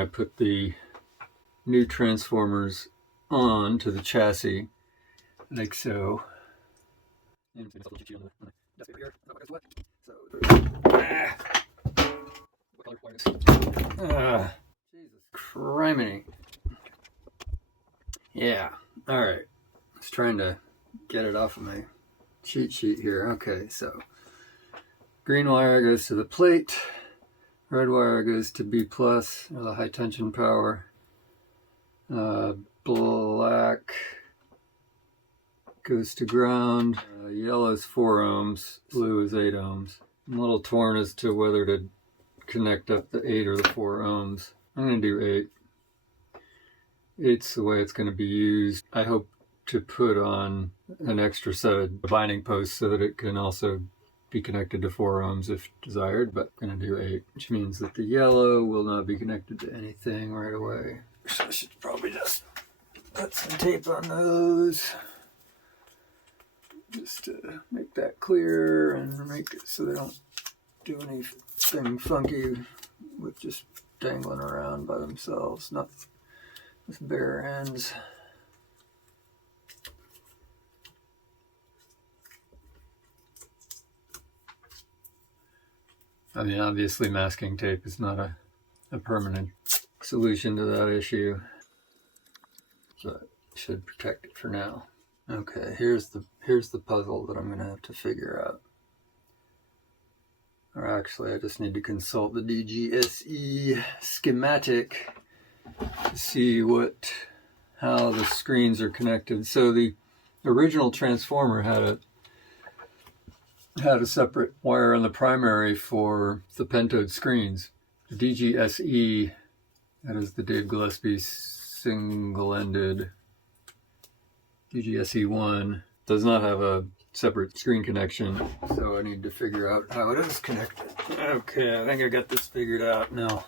I put the new transformers on to the chassis, like so. And Jesus criminy. Yeah, alright. I was trying to get it off of my cheat sheet here. Okay, so green wire goes to the plate, red wire goes to B+, or the high tension power. Black goes to ground. Yellow is 4 ohms, blue is 8 ohms. I'm a little torn as to whether to connect up the 8 or the 4 ohms. I'm going to do 8. 8's the way it's going to be used. I hope to put on an extra set of binding posts so that it can also be connected to 4 ohms if desired, but I'm going to do 8, which means that the yellow will not be connected to anything right away. So I should probably just put some tape on those, just to make that clear and make it so they don't do anything funky with just dangling around by themselves, not with bare ends. I mean, obviously masking tape is not a permanent solution to that issue, so it should protect it for now. Okay, here's the puzzle that I'm going to have to figure out. Or actually, I just need to consult the DG-SE schematic to see how the screens are connected. So the original transformer had a separate wire on the primary for the pentode screens. The DG-SE, that is the Dave Gillespie single-ended DG-SE1, does not have a separate screen connection, so I need to figure out how it is connected. Okay, I think I got this figured out now.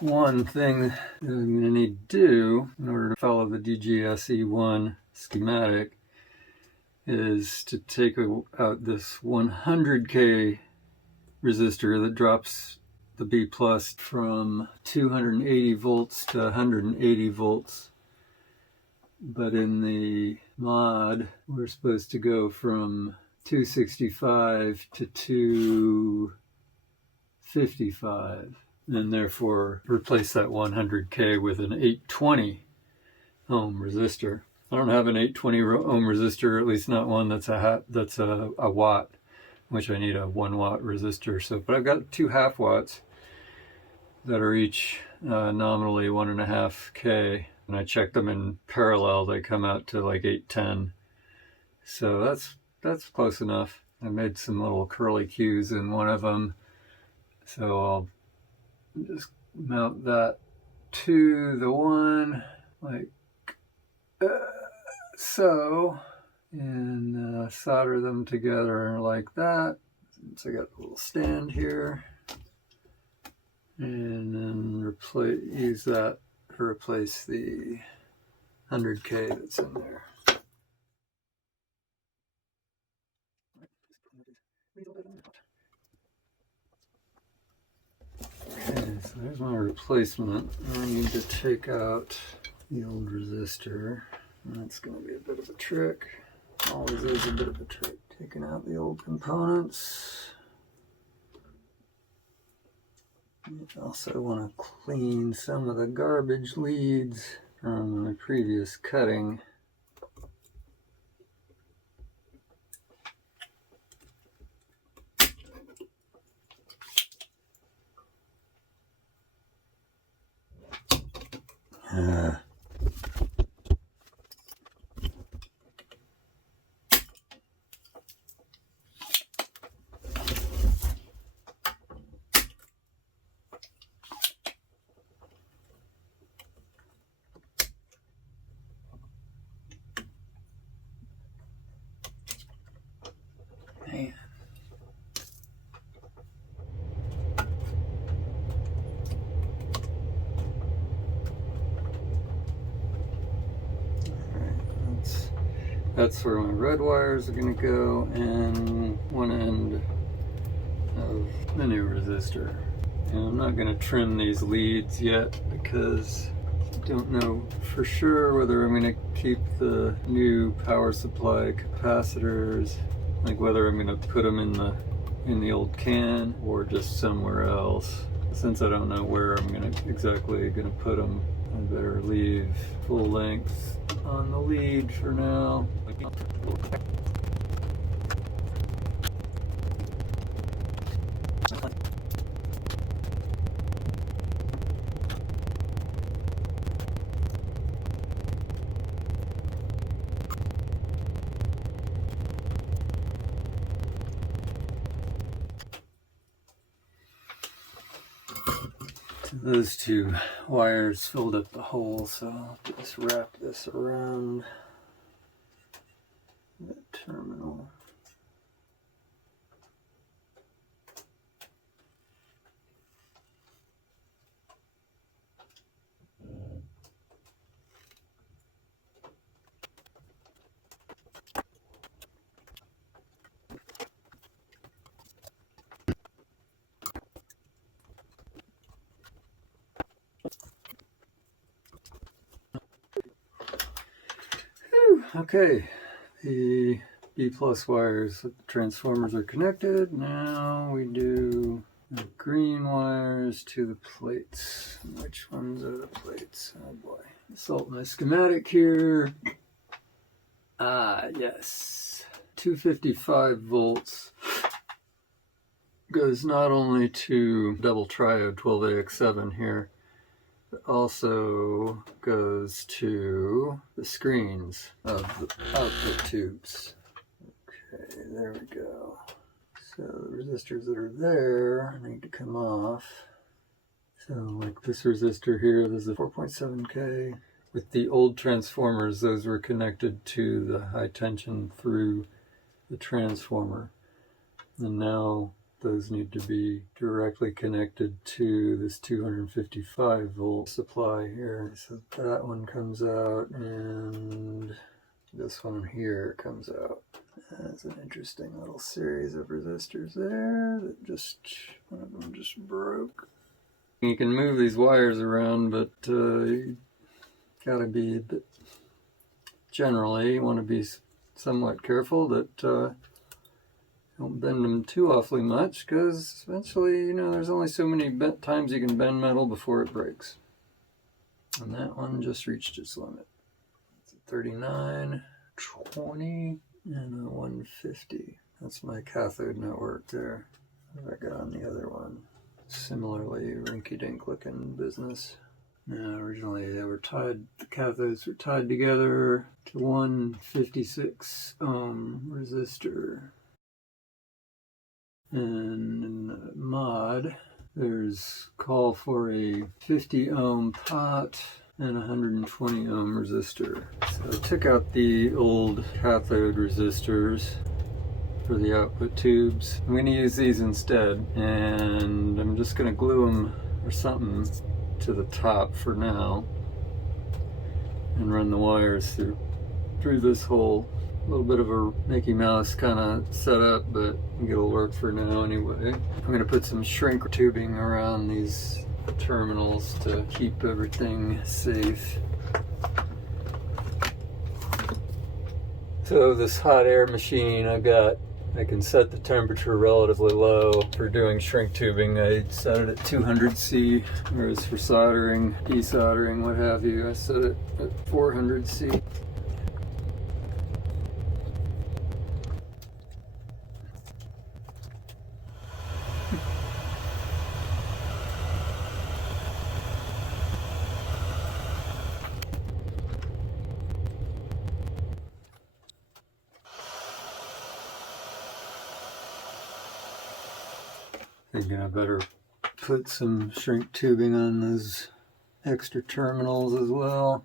One thing that I'm going to need to do in order to follow the DG-SE1 schematic is to take out this 100K resistor that drops the B plus from 280 volts to 180 volts. But in the mod, we're supposed to go from 265 to 255, and therefore replace that 100K with an 820 ohm resistor. I don't have an 820 ohm resistor, at least not one that's a watt, which I need a 1 watt resistor. So, but I've got 2 half watts that are each nominally 1.5K. And I checked them in parallel, they come out to like 810. So that's close enough. I made some little curly cues in one of them. So I'll just mount that to the one, like so, and solder them together like that. So I got a little stand here. And then use that to replace the 100K that's in there. Okay, so there's my replacement. I need to take out the old resistor. That's going to be a bit of a trick. Always is a bit of a trick, taking out the old components. I also want to clean some of the garbage leads from my previous cutting. Man. That's where my red wires are going to go, and one end of the new resistor. And I'm not going to trim these leads yet because I don't know for sure whether I'm going to keep the new power supply capacitors, like whether I'm going to put them in the old can or just somewhere else. Since I don't know where I'm exactly going to put them, I better leave full length on the lead for now. Those two wires filled up the hole, so I'll just wrap this around the terminal. Okay, the B plus wires, the transformers are connected. Now we do the green wires to the plates. Which ones are the plates? Oh boy. Consult my schematic here. Ah, yes. 255 volts goes not only to double triode 12AX7 here, but also goes to the screens of the output tubes. Okay, there we go. So the resistors that are there need to come off. So like this resistor here, this is a 4.7K. With the old transformers, those were connected to the high tension through the transformer. And now those need to be directly connected to this 255 volt supply here. So that one comes out and this one here comes out. That's an interesting little series of resistors there that one of them just broke. You can move these wires around, but you gotta be a bit, generally you want to be somewhat careful that don't bend them too awfully much, because eventually, you know, there's only so many times you can bend metal before it breaks. And that one just reached its limit. It's a 39, 20, and a 150. That's my cathode network there. What have I got on the other one? Similarly, rinky-dink looking business. Now, originally they were tied, the cathodes were tied together to one 56 ohm resistor. And in the mod, there's call for a 50 ohm pot and 120 ohm resistor. So I took out the old cathode resistors for the output tubes. I'm going to use these instead, and I'm just going to glue them or something to the top for now and run the wires through this hole. A little bit of a Mickey Mouse kind of setup, but I think it'll work for now anyway. I'm going to put some shrink tubing around these terminals to keep everything safe. So this hot air machine I can set the temperature relatively low for doing shrink tubing. I set it at 200C, whereas for soldering, desoldering, what have you, I set it at 400C. Thinking I better put some shrink tubing on those extra terminals as well.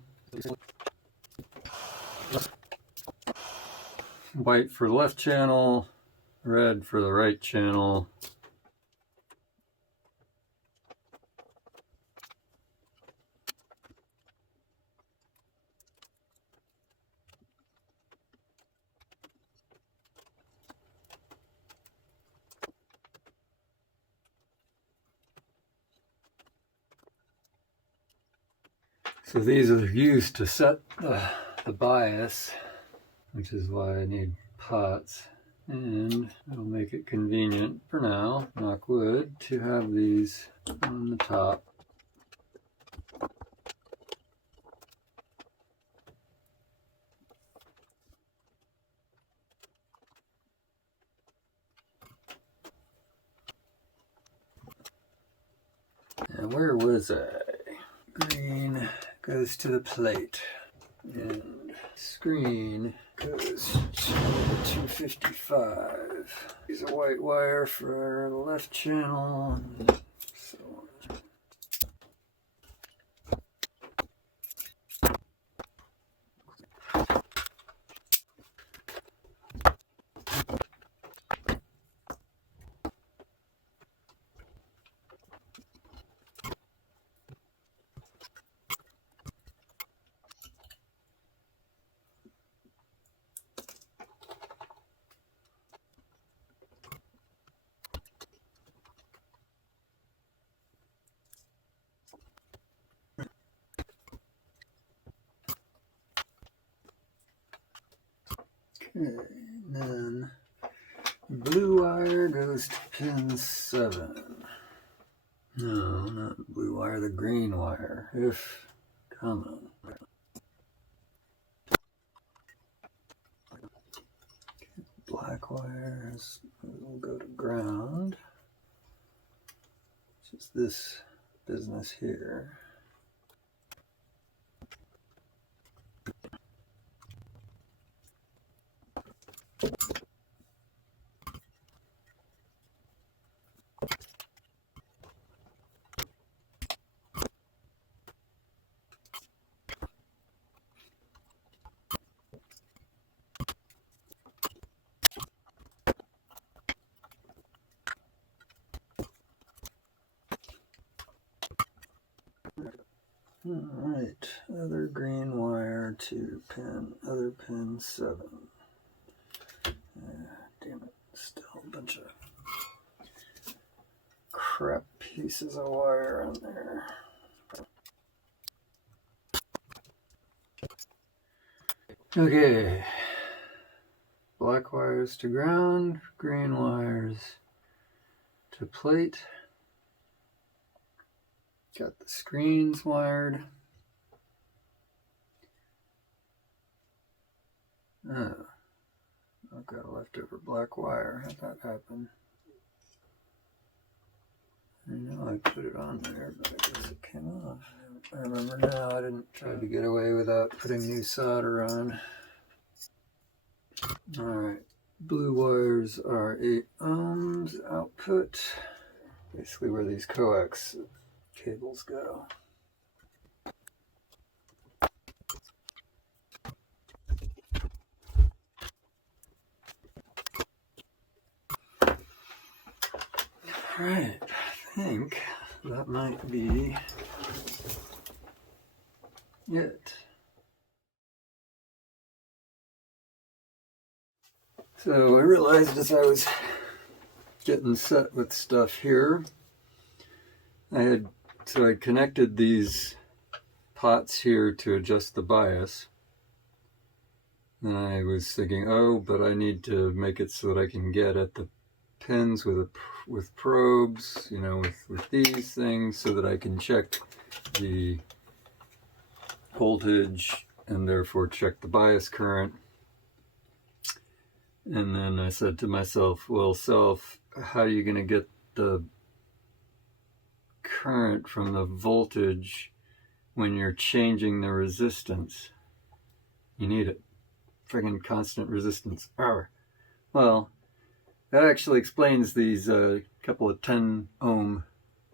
White for the left channel, red for the right channel. So these are used to set the bias, which is why I need pots. And it'll make it convenient for now, knock wood, to have these on the top. And where was I? Green goes to the plate, and screen goes to 255. Use a white wire for the left channel, and so on. Okay, then blue wire goes to pin 7. No, not the blue wire, the green wire. If, come on. Black wires will go to ground, which is this business here. Alright, other green wire to other pin 7. Damn it, still a bunch of crap pieces of wire on there. Okay, black wires to ground, green wires to plate. Got the screens wired. Oh, I've got a leftover black wire. How'd that happen? I know I put it on there, but I guess it came off. I remember now, I didn't try to get away without putting new solder on. Alright, blue wires are 8 ohms output. Basically where these coax cables go. Alright, I think that might be it. So I realized as I was getting set with stuff here, I connected these pots here to adjust the bias. And I was thinking, oh, but I need to make it so that I can get at the pins with probes, you know, with these things, so that I can check the voltage and therefore check the bias current. And then I said to myself, well, how are you going to get the current from the voltage when you're changing the resistance? You need it. Friggin' constant resistance. Arr. Well, that actually explains these couple of 10 ohm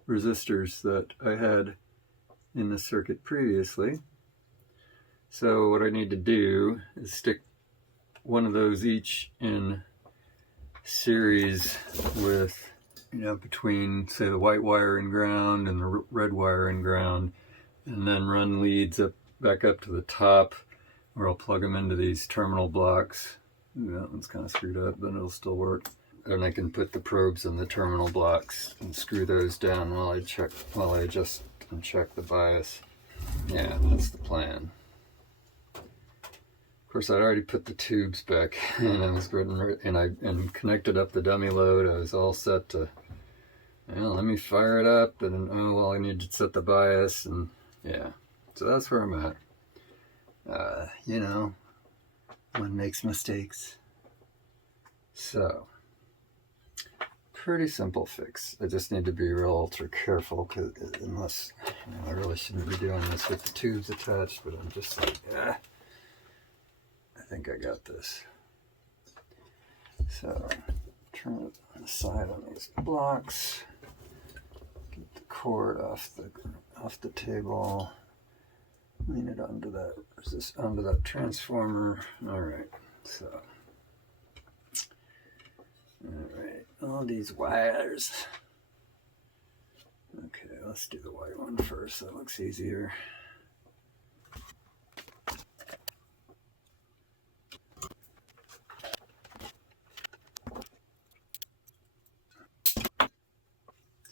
resistors that I had in the circuit previously. So what I need to do is stick one of those each in series with, you know, between, say, the white wire and ground and the red wire and ground, and then run leads back up to the top, where I'll plug them into these terminal blocks. That one's kind of screwed up, but it'll still work. And I can put the probes in the terminal blocks and screw those down while I adjust and check the bias. yeah, that's the plan. Of course, I'd already put the tubes back and I was getting and connected up the dummy load. I was all set to, well, let me fire it up, and oh well, I need to set the bias, and yeah, so that's where I'm at. You know, one makes mistakes. So, pretty simple fix. I just need to be real ultra careful, because unless, you know, I really shouldn't be doing this with the tubes attached, but I'm just like, I think I got this. So, turn it on the side on these blocks. Get the cord off the table. Lean it onto that transformer. All right. So, all right. All these wires. Okay, let's do the white one first. That looks easier.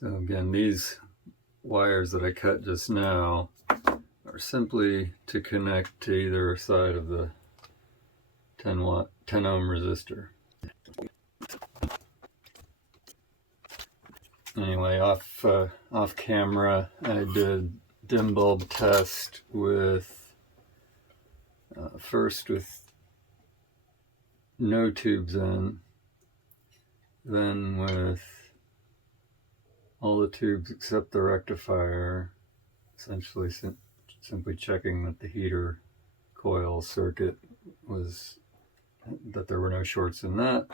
So again, these wires that I cut just now are simply to connect to either side of the 10 ohm resistor. Anyway, off camera, I did dim bulb test with first with no tubes in, then with all the tubes except the rectifier, essentially simply checking that the heater coil circuit that there were no shorts in that,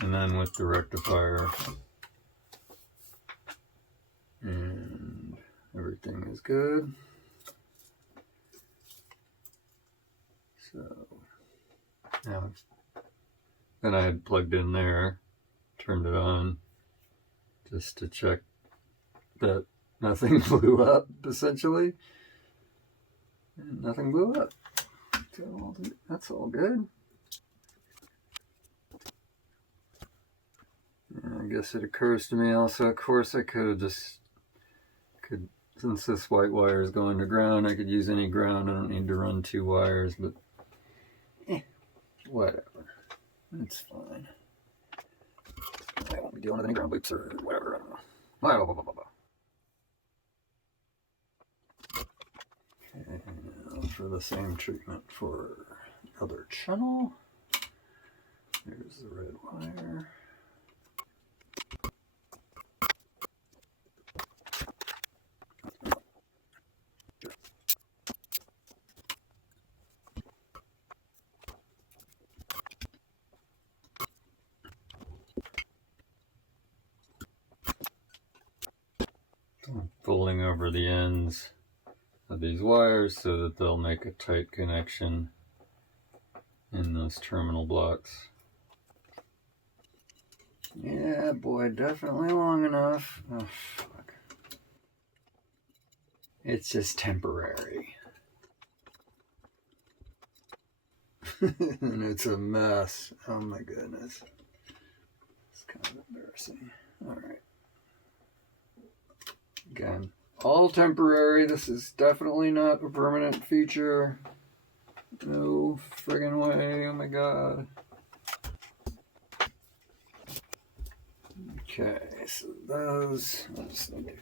and then with the rectifier, and everything is good. So now, then I had plugged in there, turned it on, just to check that nothing blew up, essentially. And nothing blew up. So that's all good. And I guess it occurs to me also, of course, I could since this white wire is going to ground, I could use any ground. I don't need to run 2 wires, but whatever. It's fine. I won't be dealing with any ground loops or whatever. I don't know. Blah, blah, blah, blah, blah. Okay, now for the same treatment for the other channel. Here's the red wire. I'm folding over the ends of these wires so that they'll make a tight connection in those terminal blocks. Yeah, boy, definitely long enough. Oh, fuck. It's just temporary. And it's a mess. Oh my goodness. It's kind of embarrassing. Alright. Again, all temporary. This is definitely not a permanent feature. No friggin' way. Oh my god. Okay, so those, I just need to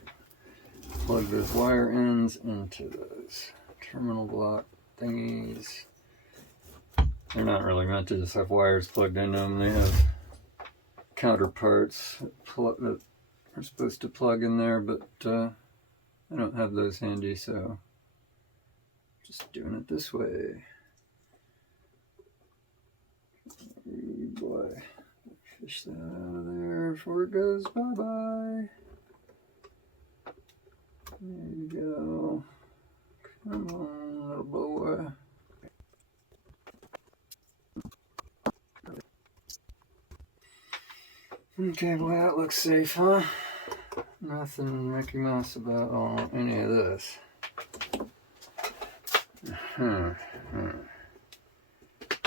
plug those wire ends into those terminal block thingies. They're not really meant to just have wires plugged into them. They have counterparts that are supposed to plug in there, but I don't have those handy, so just doing it this way. Oh boy. Fish that out of there before it goes bye-bye. There you go. Come on, little boy. Okay, boy, that looks safe, huh? Nothing Mickey Mouse about any of this.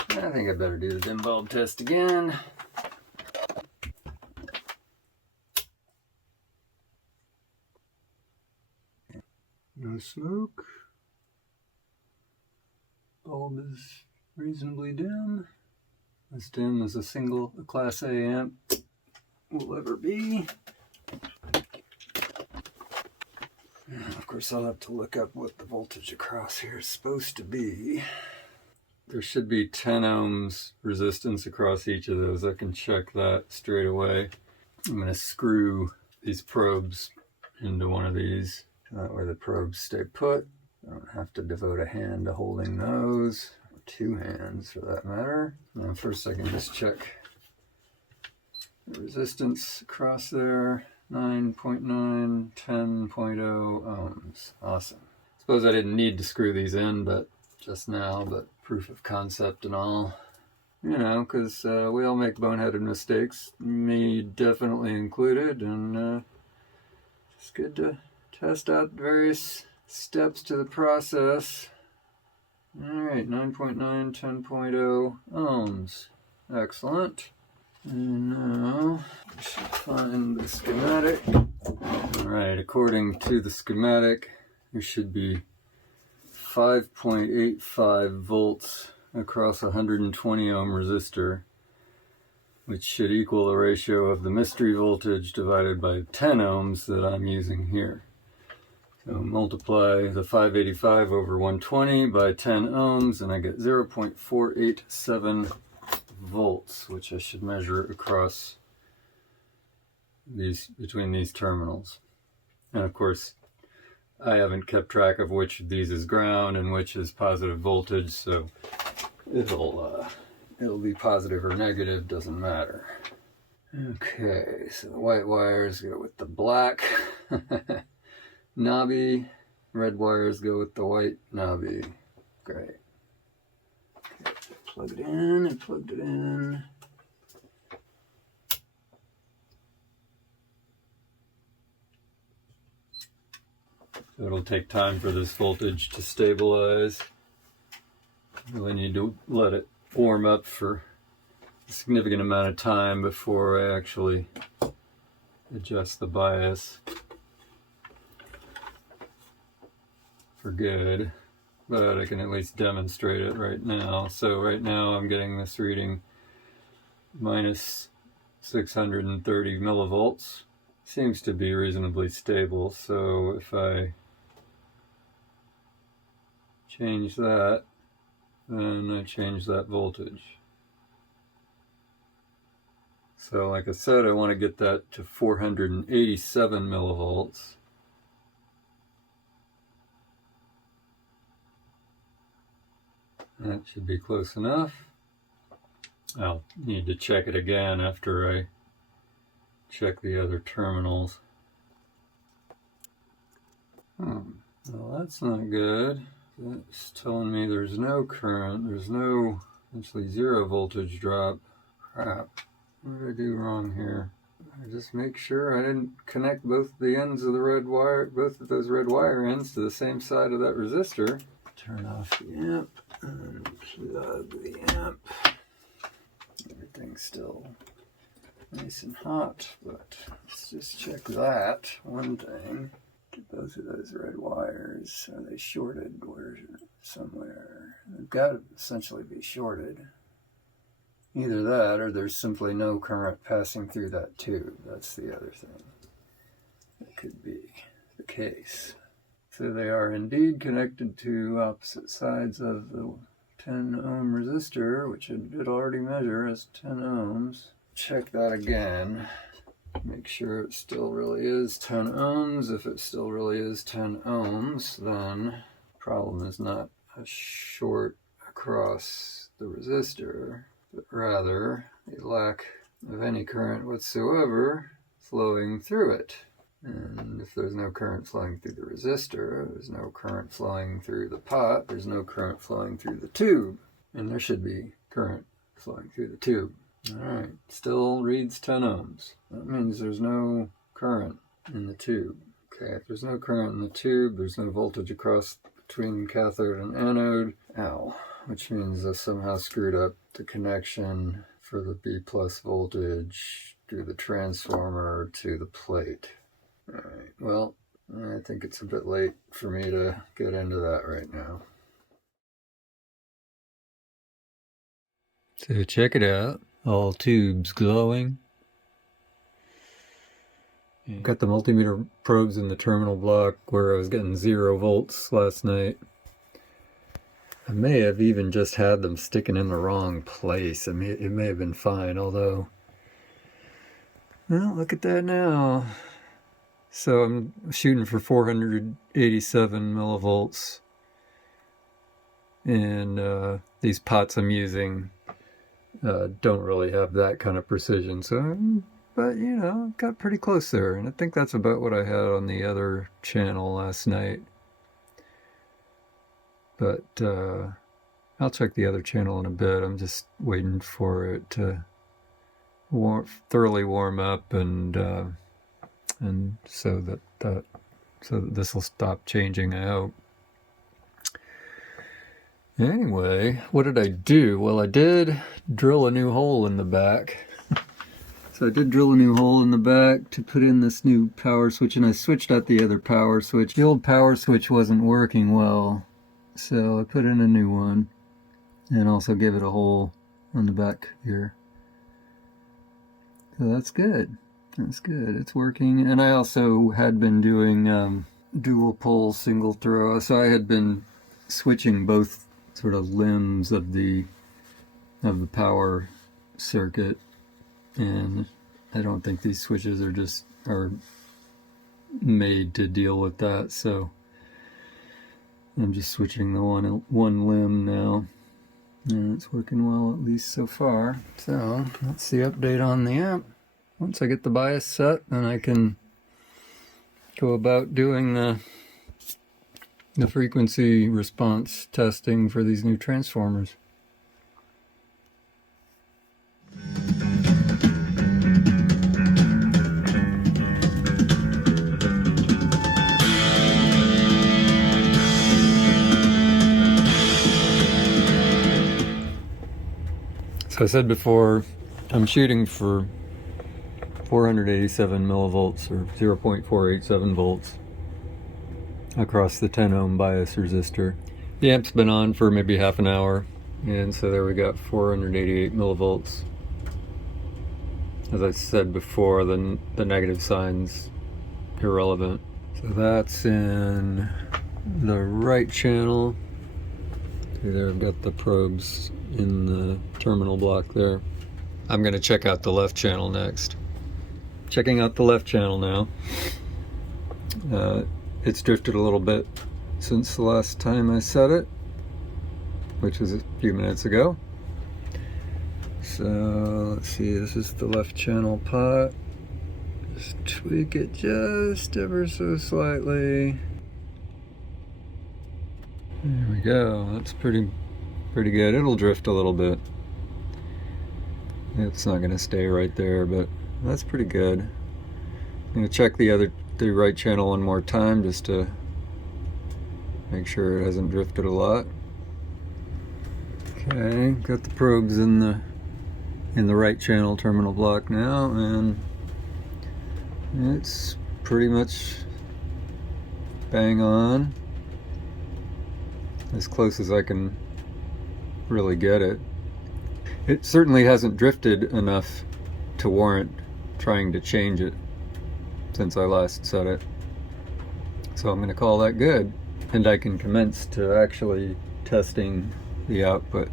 I think I better do the dim bulb test again. No smoke. Bulb is reasonably dim. As dim as a single Class A amp will ever be. Of course, I'll have to look up what the voltage across here is supposed to be. There should be 10 ohms resistance across each of those. I can check that straight away. I'm going to screw these probes into one of these. That way the probes stay put. I don't have to devote a hand to holding those. Or 2 hands for that matter. Now first I can just check the resistance across there. 9.9, 10.0 ohms. Awesome. Suppose I didn't need to screw these in, but just now, but proof of concept and all. You know, because we all make boneheaded mistakes, me definitely included, and it's good to test out various steps to the process. Alright, 9.9, 10.0 ohms. Excellent. And now I should find the schematic. Alright, according to the schematic, there should be 5.85 volts across a 120 ohm resistor, which should equal a ratio of the mystery voltage divided by 10 ohms that I'm using here. So multiply the 585 over 120 by 10 ohms and I get 0.487 volts, which I should measure across these, between these terminals. And of course, I haven't kept track of which of these is ground and which is positive voltage, so it'll be positive or negative, doesn't matter. Okay, so the white wires go with the black knobby, red wires go with the white knobby. Great. Okay, plug it in, I plugged it in. So it'll take time for this voltage to stabilize. Really need to let it warm up for a significant amount of time before I actually adjust the bias for good. But I can at least demonstrate it right now. So right now I'm getting this reading minus 630 millivolts. Seems to be reasonably stable, so if I change that, then I change that voltage. So like I said, I want to get that to 487 millivolts. That should be close enough. I'll need to check it again after I check the other terminals. Well, that's not good. That's telling me there's no current, there's no, essentially zero voltage drop. Crap, what did I do wrong here? I just make sure I didn't connect both the ends of the red wire, both of those red wire ends to the same side of that resistor. Turn off the amp and plug the amp. Everything's still nice and hot, but let's just check that one thing. Get both of those red wires. Are they shorted or somewhere? They've got to essentially be shorted. Either that or there's simply no current passing through that tube. That's the other thing. That could be the case. So they are indeed connected to opposite sides of the 10 ohm resistor, which I did already measure as 10 ohms. Check that again. Make sure it still really is 10 ohms. If it still really is 10 ohms, then the problem is not a short across the resistor, but rather a lack of any current whatsoever flowing through it. And if there's no current flowing through the resistor, there's no current flowing through the pot, there's no current flowing through the tube. And there should be current flowing through the tube. Alright, still reads 10 ohms. That means there's no current in the tube. Okay, if there's no current in the tube, there's no voltage across between cathode and anode. Ow. Which means I somehow screwed up the connection for the B plus voltage through the transformer to the plate. Alright, well, I think it's a bit late for me to get into that right now. So check it out. All tubes glowing. Got the multimeter probes in the terminal block where I was getting 0 volts last night. I may have even just had them sticking in the wrong place. I mean, it may have been fine, although... Well, look at that now. So I'm shooting for 487 millivolts. And these pots I'm using don't really have that kind of precision. So, but you know, got pretty close there. And I think that's about what I had on the other channel last night. But I'll check the other channel in a bit. I'm just waiting for it to thoroughly warm up, and so that this will stop changing, I hope. Anyway, what did I do? Well, I did drill a new hole in the back. So I did drill a new hole in the back to put in this new power switch, and I switched out the other power switch. The old power switch wasn't working well, so I put in a new one, and also gave it a hole on the back here. So that's good. That's good. It's working. And I also had been doing dual pole single throw, so I had been switching both sort of limbs of the power circuit, and I don't think these switches are made to deal with that, so I'm just switching the one limb now, and it's working well, at least so far. So that's the update on the amp. Once I get the bias set, then I can go about doing the frequency response testing for these new transformers. So I said before, I'm shooting for 487 millivolts, or 0.487 volts across the 10 ohm bias resistor. The amp's been on for maybe half an hour, and so there we got 488 millivolts. As I said before, the negative sign's irrelevant. So that's in the right channel. See there, I've got the probes in the terminal block there. I'm going to check out the left channel next. Checking out the left channel now. It's drifted a little bit since the last time I set it, which was a few minutes ago. So let's see, this is the left channel pot. Just tweak it just ever so slightly. There we go. That's pretty good. It'll drift a little bit. It's not going to stay right there, but that's pretty good. I'm going to check the right channel one more time just to make sure it hasn't drifted a lot. Okay, got the probes in the right channel terminal block now, and it's pretty much bang on, as close as I can really get it. It certainly hasn't drifted enough to warrant trying to change it since I last set it. So I'm going to call that good, and I can commence to actually testing the output.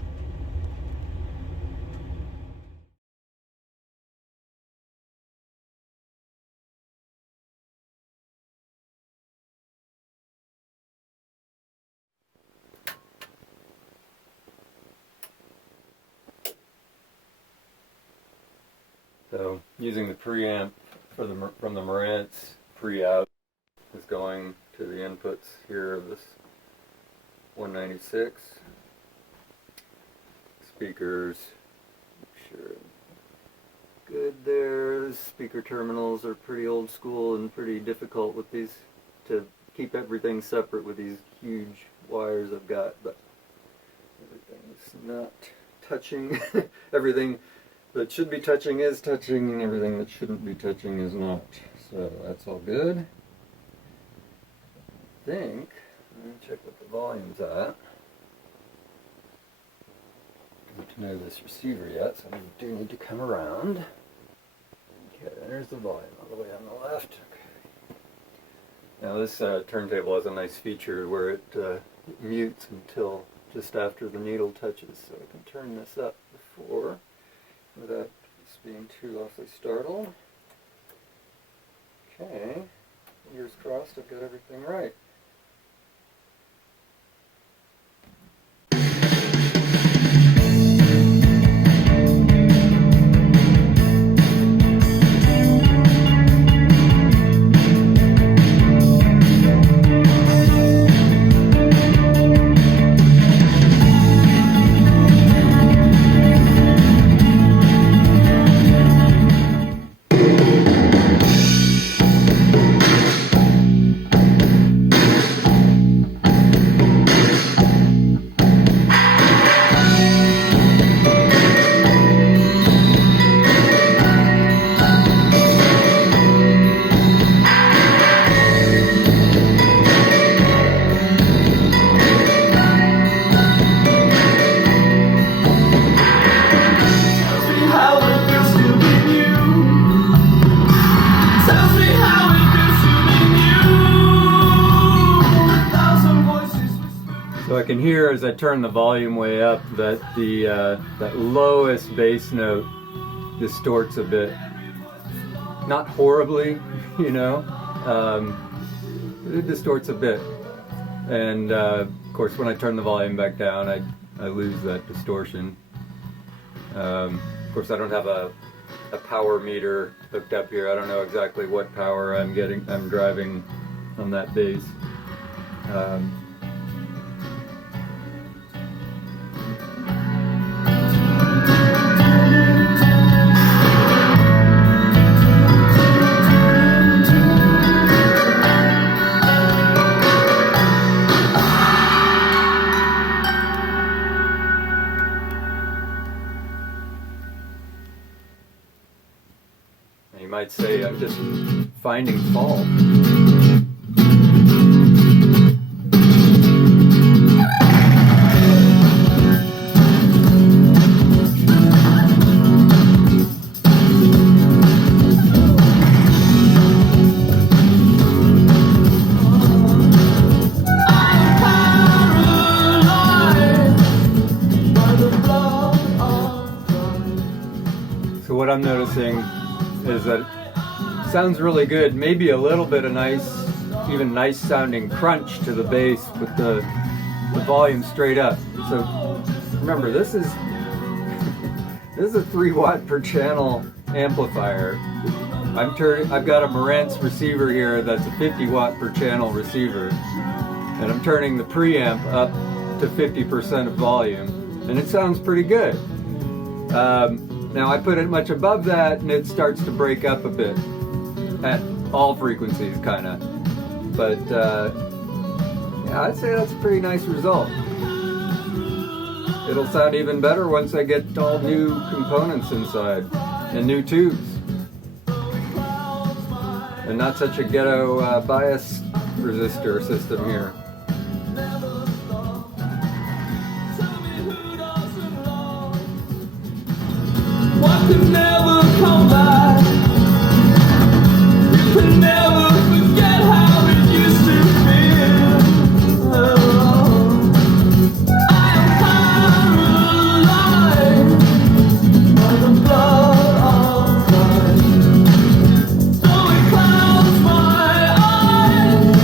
So using the preamp from the Marantz pre-out is going to the inputs here of this 196. Speakers, sure, good there. The speaker terminals are pretty old school and pretty difficult with these, to keep everything separate with these huge wires I've got, but everything's not touching. Everything that should be touching is touching, and everything that shouldn't be touching is not. So that's all good. think, let me check what the volume's at. I don't know this receiver yet, so I do need to come around. Okay, there's the volume all the way on the left. Okay. Now this turntable has a nice feature where it mutes until just after the needle touches, so I can turn this up before without this being too awfully startled. Okay, fingers crossed I've got everything right. So I can hear as I turn the volume way up that the that lowest bass note distorts a bit. Not horribly, you know, it distorts a bit. And of course when I turn the volume back down I lose that distortion. Of course I don't have a power meter hooked up here. I don't know exactly what power I'm driving on that bass. You might say I'm just finding fault. So what I'm noticing is that it sounds really good, maybe a little bit of even nice sounding crunch to the bass with the volume straight up. So remember, this is a 3 watt per channel amplifier. I've got a Marantz receiver here that's a 50 watt per channel receiver, and I'm turning the preamp up to 50% of volume, and it sounds pretty good. Now I put it much above that and it starts to break up a bit at all frequencies, kind of. But yeah, I'd say that's a pretty nice result. It'll sound even better once I get all new components inside and new tubes. And not such a ghetto bias resistor system here. What could never come back? You can never forget how it used to feel. I am paralyzed by the blood of Christ. Though it clouds my eyes,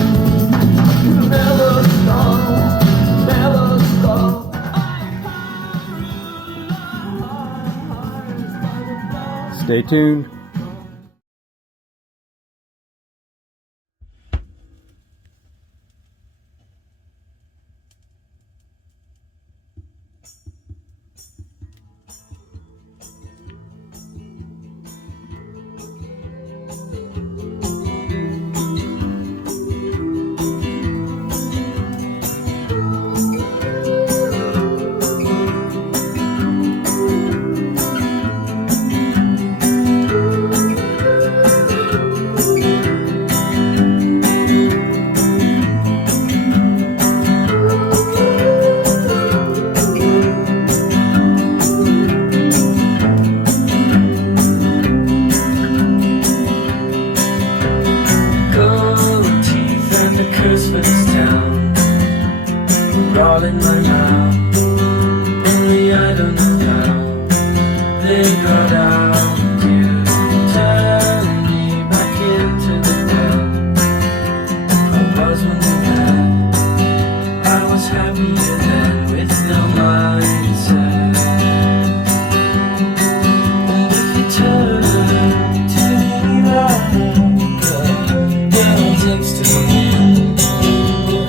you never stop, never stop. Stay tuned. all in my mouth. Only I don't know how they got out to turn me back into the bed I was when we met. I was happier then with no mindset. And if you turn to me like a girl takes to me,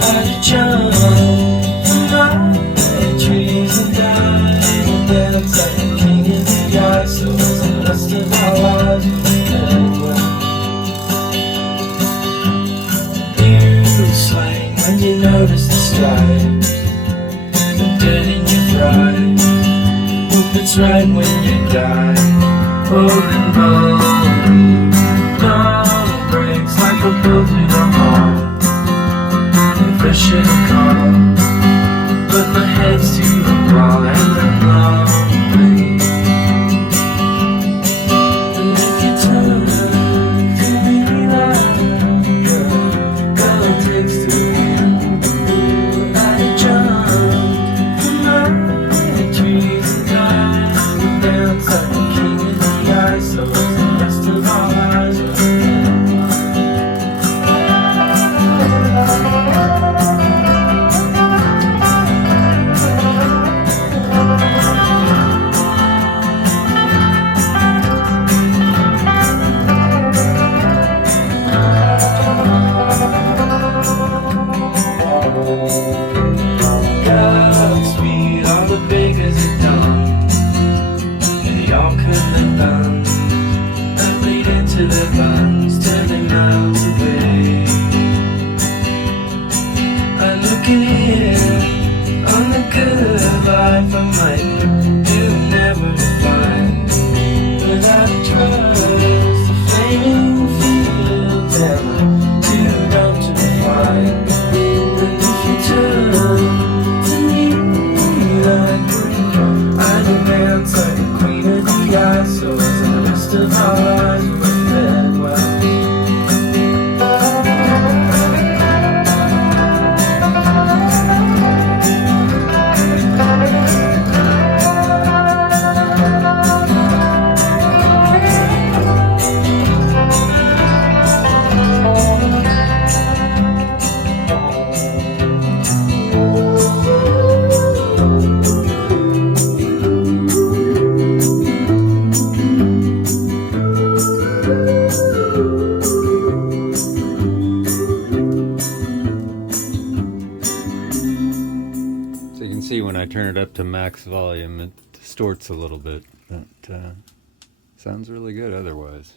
I'd jump from my trees and die and dance like a king in the ice. So as the rest of our lives we you slang when you notice the stripe, the dirt in your fries. Hope it's right when you die. Holding bone, no breaks like a bull to the heart. Fresh in a car, but my head's to the wall and I'm lonely. And if you turn to me like a girl takes to me, I jump from my trees and die and dance like a king in the ice. So as the rest of our lives are Godspeed, all the beggars are done, and they all cut their thumbs and bleed into their buns till they melt away. I look in on the good life I might do never find, without trust the flaming fields and I'm too dumb to find. And if you turn to me like I dance like a queen of the ice. So as the rest of our lives we're fed well. So you can see when I turn it up to max volume, it distorts a little bit. That sounds really good otherwise.